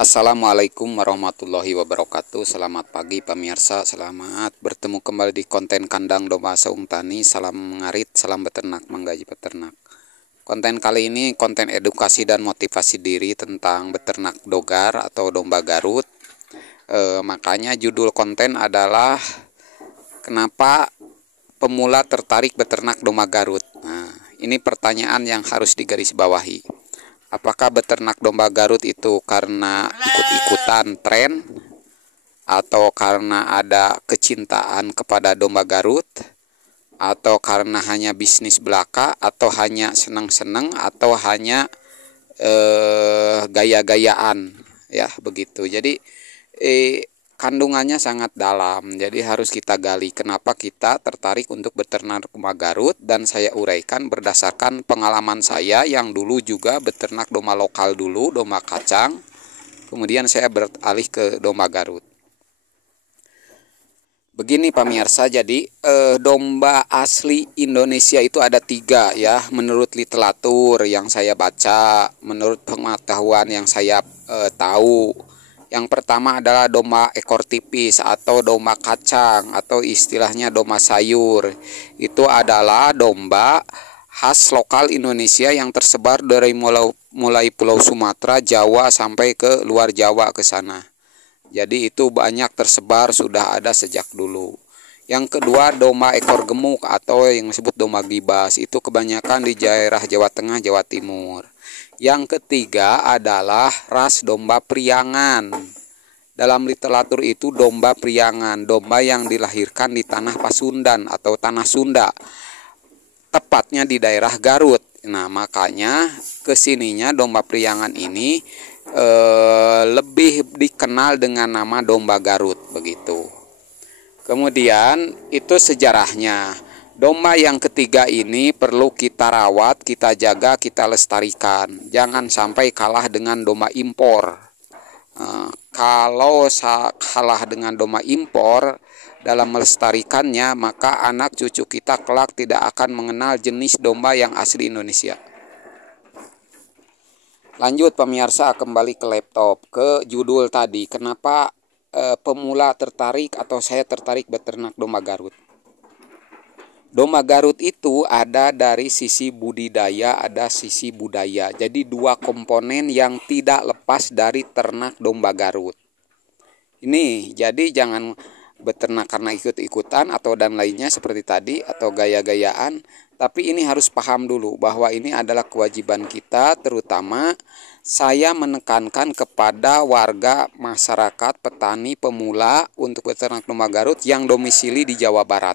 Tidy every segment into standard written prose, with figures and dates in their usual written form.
Assalamualaikum warahmatullahi wabarakatuh. Selamat pagi pemirsa, selamat bertemu kembali di konten kandang domba Saung Tani. Salam mengarit, salam beternak, menggaji peternak. Konten kali ini konten edukasi dan motivasi diri tentang beternak dogar atau domba Garut. Makanya judul konten adalah kenapa pemula tertarik beternak domba Garut. Nah, ini pertanyaan yang harus digarisbawahi. Apakah beternak domba Garut itu karena ikut-ikutan tren atau karena ada kecintaan kepada domba Garut atau karena hanya bisnis belaka atau hanya senang-senang atau hanya gaya-gayaan ya begitu. Jadi kandungannya sangat dalam, jadi harus kita gali kenapa kita tertarik untuk beternak domba Garut, dan saya uraikan berdasarkan pengalaman saya yang dulu juga beternak domba lokal dulu, domba kacang, kemudian saya beralih ke domba Garut. Begini pemirsa, jadi domba asli Indonesia itu ada 3 ya, menurut literatur yang saya baca, menurut pengetahuan yang saya tahu. Yang pertama adalah domba ekor tipis atau domba kacang atau istilahnya domba sayur. Itu adalah domba khas lokal Indonesia yang tersebar dari mulai Pulau Sumatera, Jawa sampai ke luar Jawa ke sana. Jadi itu banyak tersebar, sudah ada sejak dulu. Yang kedua domba ekor gemuk atau yang disebut domba gibas, itu kebanyakan di daerah Jawa Tengah, Jawa Timur. Yang ketiga adalah ras domba priangan. Dalam literatur itu domba priangan, domba yang dilahirkan di tanah Pasundan atau tanah Sunda, tepatnya di daerah Garut. Nah, makanya kesininya domba priangan ini lebih dikenal dengan nama domba Garut begitu. Kemudian itu sejarahnya. Domba yang ketiga ini perlu kita rawat, kita jaga, kita lestarikan. Jangan sampai kalah dengan domba impor. Kalau kalah dengan domba impor dalam melestarikannya, maka anak cucu kita kelak tidak akan mengenal jenis domba yang asli Indonesia. Lanjut pemirsa, kembali ke laptop, ke judul tadi. Kenapa pemula tertarik atau saya tertarik beternak domba Garut? Domba Garut itu ada dari sisi budidaya, ada sisi budaya. Jadi 2 komponen yang tidak lepas dari ternak domba Garut. Ini jadi jangan beternak karena ikut-ikutan atau dan lainnya seperti tadi atau gaya-gayaan. Tapi ini harus paham dulu bahwa ini adalah kewajiban kita, terutama saya menekankan kepada warga masyarakat petani pemula untuk beternak domba Garut yang domisili di Jawa Barat.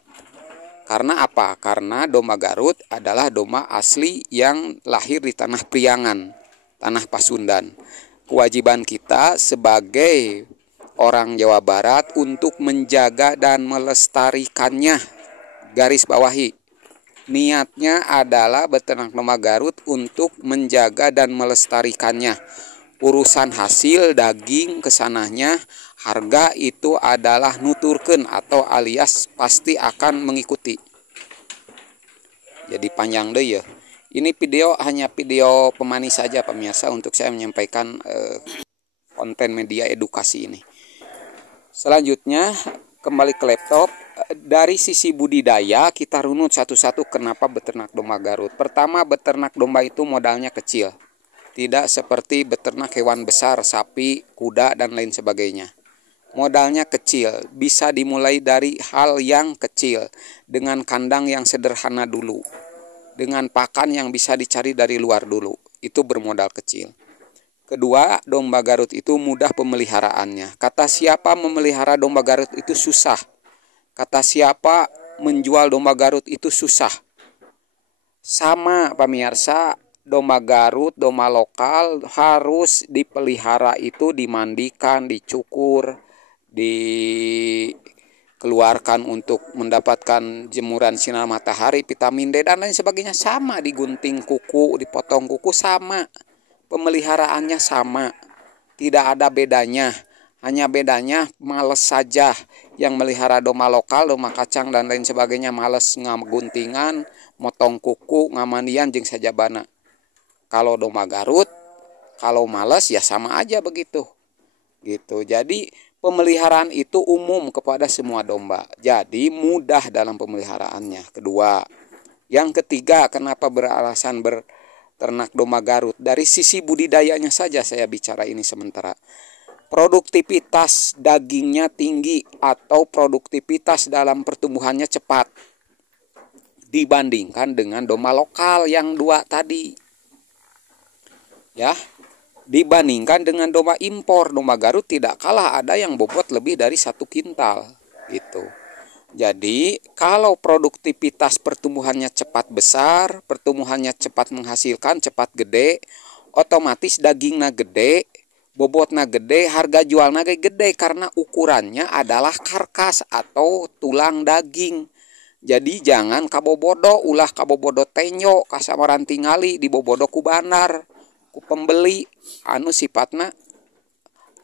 Karena apa? Karena domba Garut adalah domba asli yang lahir di tanah priangan, tanah Pasundan. Kewajiban kita sebagai orang Jawa Barat untuk menjaga dan melestarikannya. Garis bawahi. Niatnya adalah beternak domba Garut untuk menjaga dan melestarikannya. Urusan hasil daging kesananya, harga itu adalah nuturken atau alias pasti akan mengikuti. Jadi panjang deh ya. Ini video hanya video pemanis saja pemirsa untuk saya menyampaikan konten media edukasi ini. Selanjutnya kembali ke laptop. Dari sisi budidaya kita runut satu-satu kenapa beternak domba Garut. Pertama, beternak domba itu modalnya kecil. Tidak seperti beternak hewan besar, sapi, kuda, dan lain sebagainya. Modalnya kecil, bisa dimulai dari hal yang kecil, dengan kandang yang sederhana dulu, dengan pakan yang bisa dicari dari luar dulu, itu bermodal kecil. Kedua, domba Garut itu mudah pemeliharaannya. Kata siapa memelihara domba Garut itu susah. Kata siapa menjual domba Garut itu susah. Sama pemirsa, domba Garut, domba lokal harus dipelihara itu dimandikan, dicukur, dikeluarkan untuk mendapatkan jemuran sinar matahari, vitamin D dan lain sebagainya, sama. Digunting kuku, dipotong kuku, sama. Pemeliharaannya sama. Tidak ada bedanya. Hanya bedanya males saja. Yang melihara domba lokal, domba kacang dan lain sebagainya males ngaguntingan, motong kuku, ngamandian jeung sajabana. Kalau domba Garut, kalau males ya sama aja begitu. gitu. Jadi pemeliharaan itu umum kepada semua domba. Jadi mudah dalam pemeliharaannya. Kedua, yang ketiga, kenapa beralasan berternak domba Garut? Dari sisi budidayanya saja saya bicara ini sementara. Produktivitas dagingnya tinggi atau produktivitas dalam pertumbuhannya cepat dibandingkan dengan domba lokal yang dua tadi. Ya, dibandingkan dengan domba impor, domba Garut tidak kalah ada yang bobot lebih dari 1 kintal gitu. Jadi kalau produktivitas pertumbuhannya cepat besar, pertumbuhannya cepat menghasilkan, cepat gede, otomatis dagingnya gede, bobotnya gede, harga jualnya gede karena ukurannya adalah karkas atau tulang daging. Jadi jangan kabobodo ulah kabobodo tenyo kasamaran tingali dibobodo ku bandar ku pembeli anu sifatna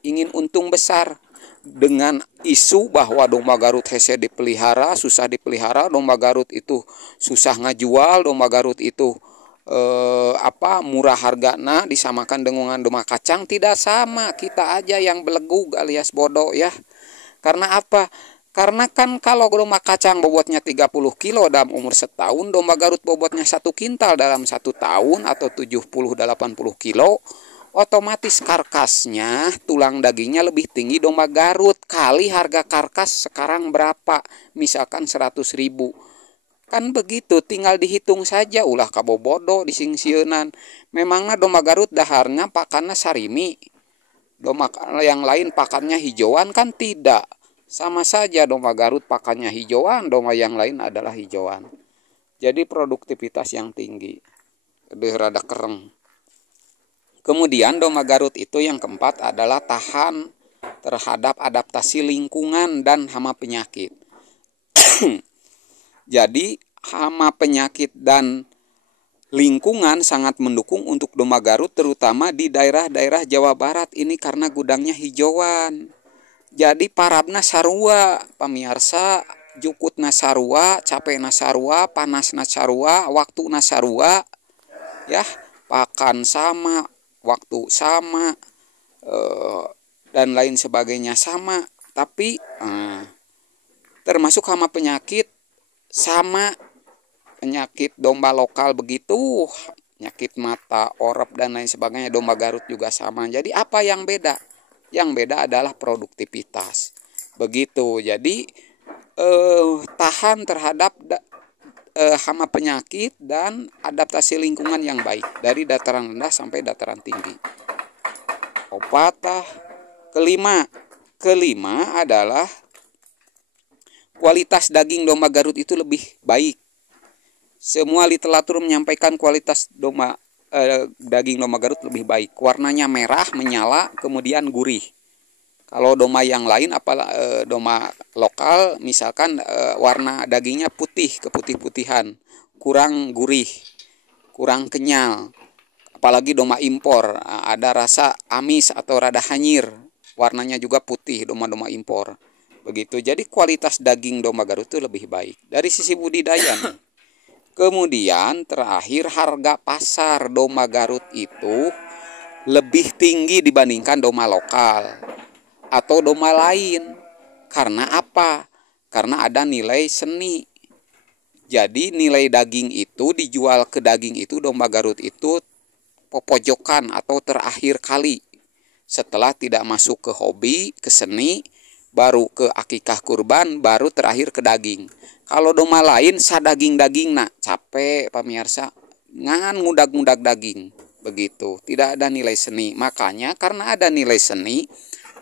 ingin untung besar dengan isu bahwa domba Garut hese dipelihara, susah dipelihara, domba Garut itu susah ngajual, domba Garut itu murah hargana disamakan dengan domba kacang. Tidak sama, kita aja yang belegug alias bodoh ya. Karena apa? Karena kan kalau domba kacang bobotnya 30 kilo dalam umur setahun, domba Garut bobotnya 1 kintal dalam 1 tahun atau 70-80 kilo, otomatis karkasnya, tulang dagingnya lebih tinggi domba Garut. Kali harga karkas sekarang berapa? Misalkan 100.000. Kan begitu, tinggal dihitung saja ulah kabobodo disingsieunan. Memangnya domba Garut daharnya pakannya sarimi. Domba yang lain pakannya hijauan kan tidak. Sama saja domba Garut pakannya hijauan, domba yang lain adalah hijauan. Jadi produktivitas yang tinggi. Lebih rada kereng. Kemudian domba Garut itu yang keempat adalah tahan terhadap adaptasi lingkungan dan hama penyakit. Jadi hama penyakit dan lingkungan sangat mendukung untuk domba Garut terutama di daerah-daerah Jawa Barat ini karena gudangnya hijauan. Jadi parabna sarua, pamirsa, jukutna sarua, capekna sarua, panasna sarua, waktuna sarua, ya, pakan sama, waktu sama, dan lain sebagainya sama, tapi termasuk hama penyakit sama, penyakit domba lokal begitu, penyakit mata, orep dan lain sebagainya, domba Garut juga sama. Jadi apa yang beda? Yang beda adalah produktivitas. Begitu. Jadi tahan terhadap hama penyakit dan adaptasi lingkungan yang baik dari dataran rendah sampai dataran tinggi. Opatah kelima adalah kualitas daging domba Garut itu lebih baik. Semua literatur menyampaikan kualitas daging domba Garut lebih baik. Warnanya merah menyala, kemudian gurih. Kalau domba yang lain, domba lokal, misalkan warna dagingnya putih, keputih-putihan, kurang gurih, kurang kenyal. Apalagi domba impor, ada rasa amis atau rada hanyir, warnanya juga putih, domba-domba impor. Begitu. Jadi kualitas daging domba Garut itu lebih baik dari sisi budidaya. Kemudian terakhir harga pasar domba Garut itu lebih tinggi dibandingkan domba lokal atau domba lain. Karena apa? Karena ada nilai seni. Jadi nilai daging itu dijual ke daging itu domba Garut itu popojokan atau terakhir kali. Setelah tidak masuk ke hobi, ke seni, baru ke akikah kurban, baru terakhir ke daging. Kalau domba lain sadaging-daging nak capek pamirsa, ngan ngudag-ngudag daging. Begitu, tidak ada nilai seni. Makanya karena ada nilai seni,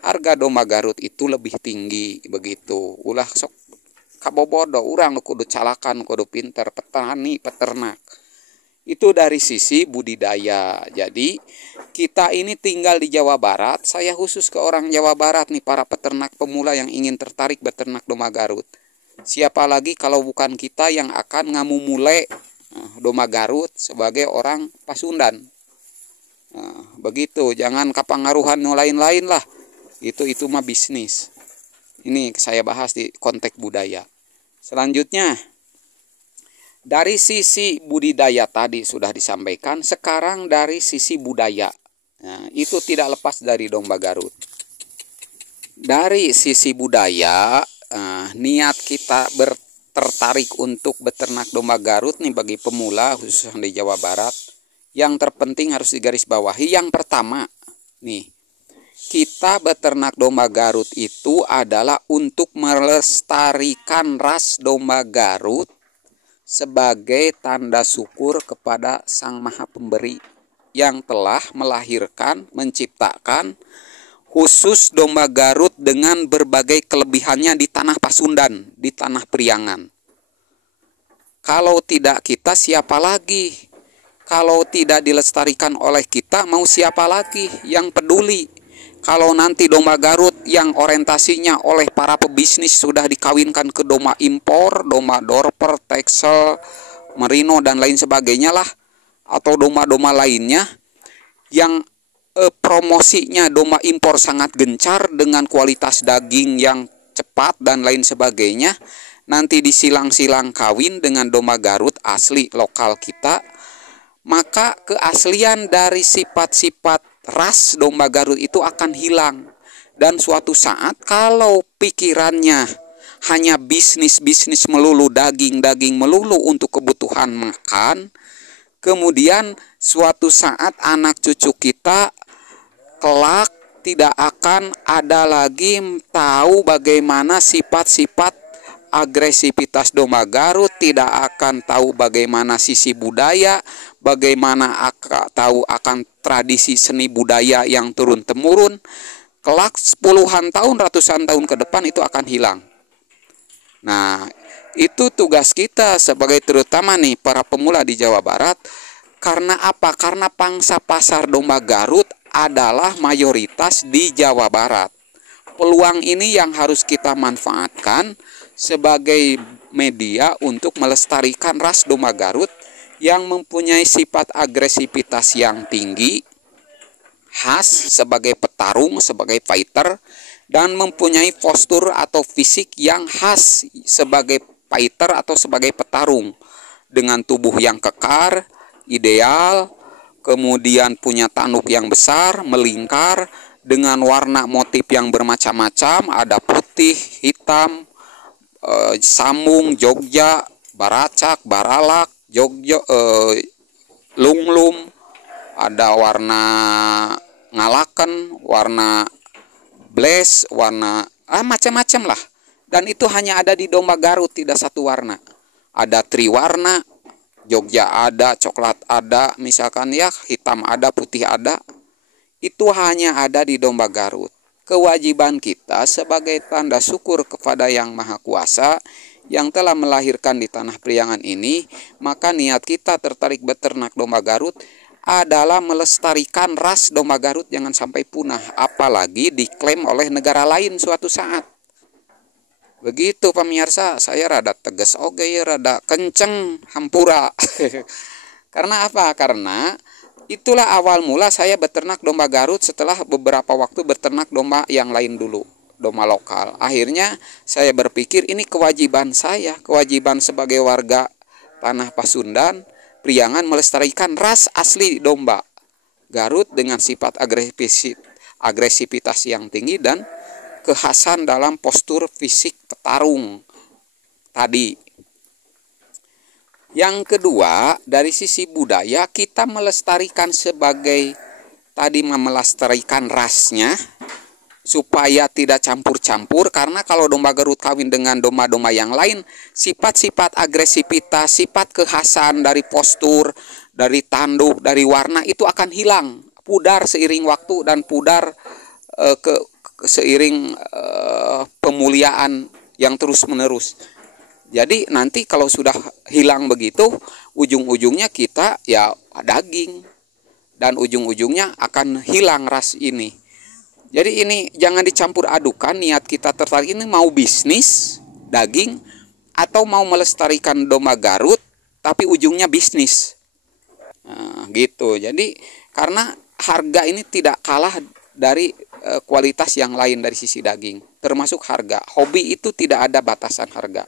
harga domba Garut itu lebih tinggi. Begitu. Ulah sok kabobodo, urang kudu calakan, kudu pinter, petani, peternak. Itu dari sisi budidaya. Jadi kita ini tinggal di Jawa Barat. Saya khusus ke orang Jawa Barat nih, para peternak pemula yang ingin tertarik beternak domba Garut. Siapa lagi kalau bukan kita yang akan ngamumule domba Garut sebagai orang Pasundan. Begitu, jangan kapangaruhan lain-lain lah. Itu mah bisnis. Ini saya bahas di konteks budaya. Selanjutnya, dari sisi budidaya tadi sudah disampaikan, sekarang dari sisi budaya. Nah, itu tidak lepas dari domba Garut. Dari sisi budaya, niat kita tertarik untuk beternak domba Garut nih bagi pemula khususnya di Jawa Barat, yang terpenting harus digarisbawahi. Yang pertama nih, kita beternak domba Garut itu adalah untuk melestarikan ras domba Garut sebagai tanda syukur kepada Sang Maha Pemberi yang telah melahirkan, menciptakan khusus domba Garut dengan berbagai kelebihannya di tanah Pasundan, di tanah Priangan. Kalau tidak kita, siapa lagi? Kalau tidak dilestarikan oleh kita, mau siapa lagi yang peduli? Kalau nanti domba Garut yang orientasinya oleh para pebisnis sudah dikawinkan ke domba impor, domba Dorper, Texel, Merino, dan lain sebagainya lah, atau domba-domba lainnya yang promosinya domba impor sangat gencar dengan kualitas daging yang cepat dan lain sebagainya, nanti disilang-silang kawin dengan domba Garut asli lokal kita, maka keaslian dari sifat-sifat ras domba Garut itu akan hilang. Dan suatu saat kalau pikirannya hanya bisnis melulu, daging melulu untuk kebutuhan makan, kemudian suatu saat anak cucu kita kelak tidak akan ada lagi tahu bagaimana sifat-sifat agresivitas domba Garut, tidak akan tahu bagaimana sisi budaya, bagaimana tahu akan tradisi seni budaya yang turun-temurun. Kelak puluhan tahun, ratusan tahun ke depan itu akan hilang. Nah, itu tugas kita sebagai terutama nih para pemula di Jawa Barat. Karena apa? Karena pangsa pasar domba Garut adalah mayoritas di Jawa Barat. Peluang ini yang harus kita manfaatkan sebagai media untuk melestarikan ras domba Garut yang mempunyai sifat agresivitas yang tinggi, khas sebagai petarung, sebagai fighter, dan mempunyai postur atau fisik yang khas sebagai fighter atau sebagai petarung, dengan tubuh yang kekar, ideal, kemudian punya tanduk yang besar, melingkar, dengan warna motif yang bermacam-macam, ada putih, hitam, sambung, Jogja, baracak, baralak, Jogja, lunglum, ada warna ngalaken, warna blaze, warna macam-macam lah. Dan itu hanya ada di domba Garut, tidak satu warna. Ada triwarna, Jogja ada, coklat ada, misalkan ya, hitam ada, putih ada. Itu hanya ada di domba Garut. Kewajiban kita sebagai tanda syukur kepada Yang Maha Kuasa yang telah melahirkan di tanah Priangan ini, maka niat kita tertarik beternak domba Garut adalah melestarikan ras domba Garut jangan sampai punah, apalagi diklaim oleh negara lain suatu saat. Begitu pemirsa, saya rada tegas oke ya, rada kenceng hampura. Karena apa? Karena itulah awal mula saya beternak domba Garut setelah beberapa waktu beternak domba yang lain dulu, domba lokal. Akhirnya saya berpikir ini kewajiban saya, kewajiban sebagai warga tanah Pasundan, Priangan, melestarikan ras asli domba Garut dengan sifat agresivitas yang tinggi dan kekhasan dalam postur fisik petarung tadi. Yang kedua, dari sisi budaya kita melestarikan sebagai tadi melestarikan rasnya supaya tidak campur-campur, karena kalau domba Garut kawin dengan domba-domba yang lain, sifat-sifat agresivitas, sifat kekhasan dari postur, dari tanduk, dari warna itu akan hilang, pudar seiring waktu dan pudar seiring pemuliaan yang terus-menerus. Jadi nanti kalau sudah hilang begitu, ujung-ujungnya kita ya daging, dan ujung-ujungnya akan hilang ras ini. Jadi ini jangan dicampur adukan, niat kita tertarik ini mau bisnis daging atau mau melestarikan domba Garut tapi ujungnya bisnis. Nah, gitu. Jadi karena harga ini tidak kalah dari kualitas yang lain dari sisi daging, termasuk harga. Hobi itu tidak ada batasan harga.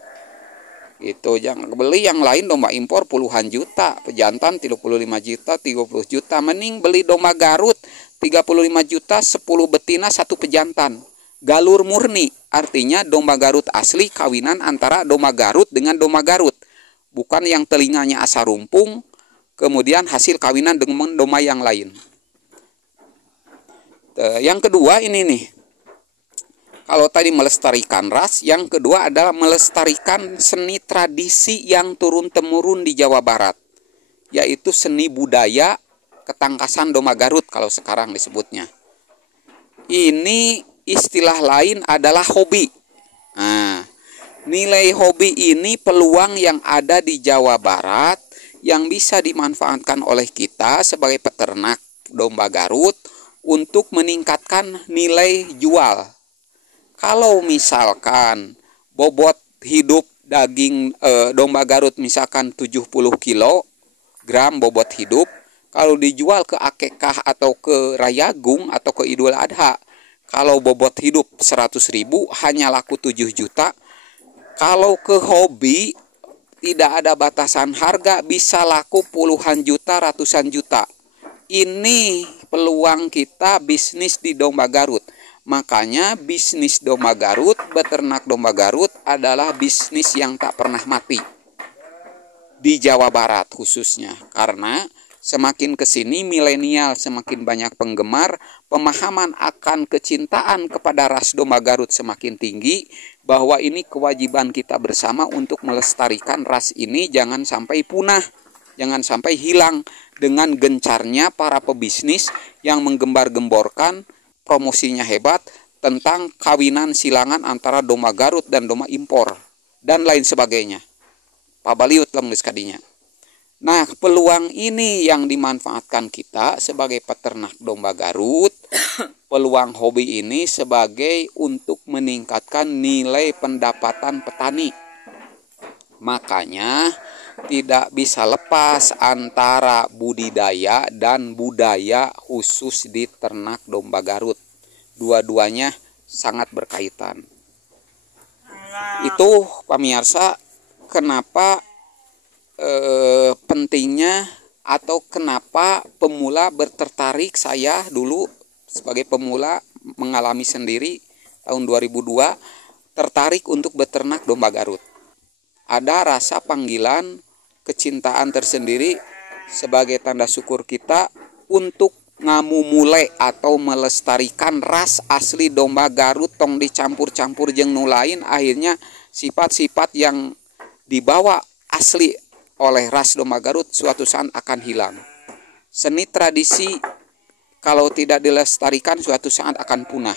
Itu jangan beli yang lain domba impor puluhan juta, pejantan 35 juta, 30 juta. Mending beli domba Garut 35 juta, 10 betina, 1 pejantan. galur murni, artinya domba Garut asli kawinan antara domba Garut dengan domba Garut, bukan yang telinganya asa rumpung kemudian hasil kawinan dengan domba yang lain. Yang kedua ini nih, kalau tadi melestarikan ras, yang kedua adalah melestarikan seni tradisi yang turun-temurun di Jawa Barat, yaitu seni budaya ketangkasan domba Garut kalau sekarang disebutnya. Ini istilah lain adalah hobi. Nah, nilai hobi ini peluang yang ada di Jawa Barat yang bisa dimanfaatkan oleh kita sebagai peternak domba Garut untuk meningkatkan nilai jual. Kalau misalkan bobot hidup daging domba Garut misalkan 70 kilogram bobot hidup, kalau dijual ke akekah atau ke Rayagung atau ke Idul Adha, kalau bobot hidup 100.000 hanya laku 7 juta. Kalau ke hobi tidak ada batasan harga, bisa laku puluhan juta, ratusan juta. Ini peluang kita bisnis di domba Garut. Makanya bisnis domba Garut, beternak domba Garut adalah bisnis yang tak pernah mati di Jawa Barat khususnya, karena semakin kesini milenial semakin banyak penggemar, pemahaman akan kecintaan kepada ras domba Garut semakin tinggi, bahwa ini kewajiban kita bersama untuk melestarikan ras ini jangan sampai punah, jangan sampai hilang dengan gencarnya para pebisnis yang menggembar-gemborkan promosinya hebat tentang kawinan silangan antara domba Garut dan domba impor dan lain sebagainya. Pabaliut lemes kadinya. Nah, peluang ini yang dimanfaatkan kita sebagai peternak domba Garut, peluang hobi ini sebagai untuk meningkatkan nilai pendapatan petani. Makanya tidak bisa lepas antara budidaya dan budaya khusus di ternak domba Garut. Dua-duanya sangat berkaitan. Itu pemirsa, kenapa pentingnya atau kenapa pemula bertertarik, saya dulu sebagai pemula mengalami sendiri tahun 2002 tertarik untuk beternak domba Garut. Ada rasa panggilan kecintaan tersendiri sebagai tanda syukur kita untuk ngamumule atau melestarikan ras asli domba Garut tong dicampur-campur jeung nu lain, akhirnya sifat-sifat yang dibawa asli oleh ras domba Garut suatu saat akan hilang. Seni tradisi kalau tidak dilestarikan suatu saat akan punah.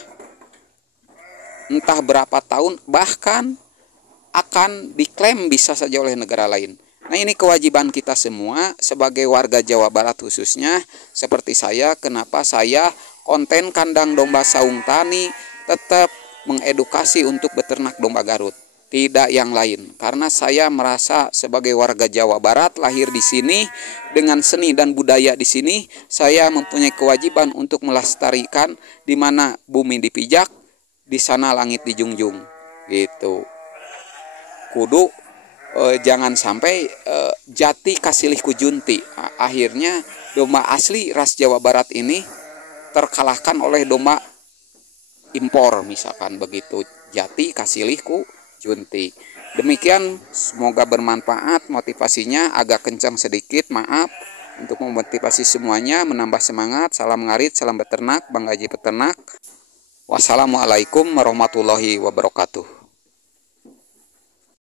Entah berapa tahun, bahkan akan diklaim bisa saja oleh negara lain. Nah, ini kewajiban kita semua sebagai warga Jawa Barat khususnya seperti saya. Kenapa saya konten kandang domba saung tani tetap mengedukasi untuk beternak domba Garut, tidak yang lain. Karena saya merasa sebagai warga Jawa Barat lahir di sini dengan seni dan budaya di sini, saya mempunyai kewajiban untuk melestarikan. Di mana bumi dipijak, di sana langit dijunjung. Gitu. Kudu jangan sampai jati kasilih kujunti. Akhirnya domba asli ras Jawa Barat ini terkalahkan oleh domba impor misalkan begitu. Jati kasilih kujunti. Demikian, semoga bermanfaat. Motivasinya agak kencang sedikit, maaf. Untuk memotivasi semuanya, menambah semangat. Salam ngarit, salam beternak, Bang Haji Peternak. Wassalamualaikum warahmatullahi wabarakatuh.